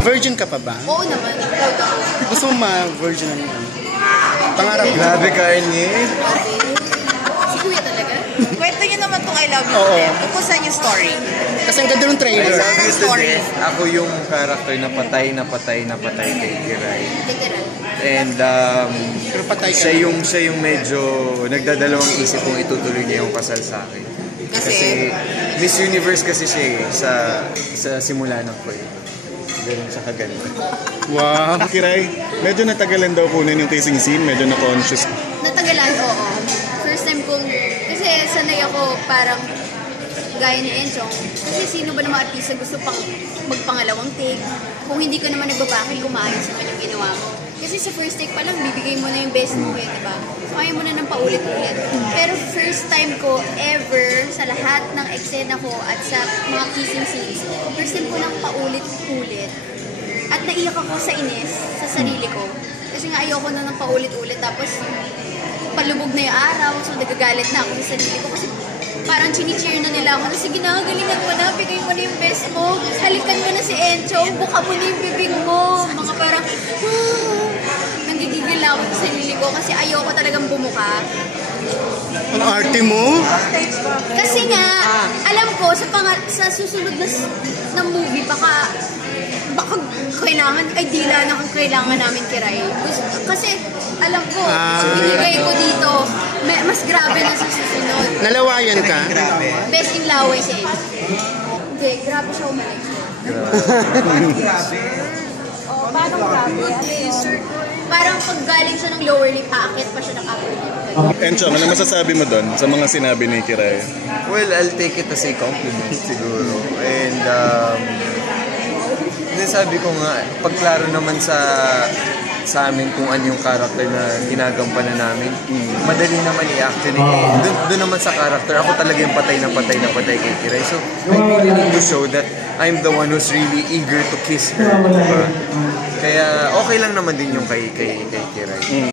Virgin ka pa ba? Oo naman, proud ako. Gusto mo ma-virgin na niyo? Pangarap mo? Grabe ka, Ernie. Si Kuya talaga? Kwento nyo naman itong I Love You Oo. to Death. Tungkol saan yung story? Kasi ang ganda ng I trailer. love you to Story. death. Ako yung character na patay kay Kiray. Literal. And Pero patay ka. siya yung medyo nagdadalawang isip kung itutuloy niya yung kasal sa akin. Kasi Miss Universe kasi siya sa simula ng ko. Ganun siya kaganda. Wow, Kiray. Medyo natagalan daw kunin yung kissing scene. Medyo na-conscious. Natagalan, oo. First time kong, kasi sanay ako parang gaya ni Enchong. Kasi sino ba naman artista gusto pang magpangalawang take? Kung hindi ka naman nagbabakil, umaayos naman yung ginawa mo. Kasi sa first take pa lang, bibigay mo na yung best mo eh, diba? So ayaw mo na ng paulit-ulit. Pero first time ko ever sa lahat ng eksena ko at sa mga kissing scenes, first time ko nang paulit-ulit. At naiyak ako sa inis, sa sarili ko. Kasi nga ayoko na ng paulit-ulit. Tapos palubog na yung araw, so nagagalit na ako sa sarili ko. Kasi parang chini-cheer na nila ako na, sige na, galingan mo na, bigay mo na yung best mo, halikan mo na si Encho, buka mo na yung bibig mo. Mga parang, nanggigigil ako sa sarili ko kasi ayoko talagang bumuka. Ang arte mo? Kasi nga, alam ko, sa susunod na movie, baka kailangan, ay dila na kung kailangan namin kiray. Kasi, alam ko, binigay ko dito, mas grabe na sa susunod. Nalawayan ka? Best in laway si Enzo. Hindi, grabe siya umalis. Paano grabe? Ano yun? Parang pag galing siya ng lower lip, aakit pa siya ng upper lip. Enchong, ano masasabi mo doon sa mga sinabi ni Kiray? Well, I'll take it as a compliment siguro. And sabi ko nga, pagklaro naman sa amin kung ano yung character na ginagampanan namin, madali naman i-actually. Doon naman sa character, ako talaga yung patay kay Kiray. So, I really need to show that I'm the one who's really eager to kiss her. Diba? Kaya okay lang naman din yung kay Kiray.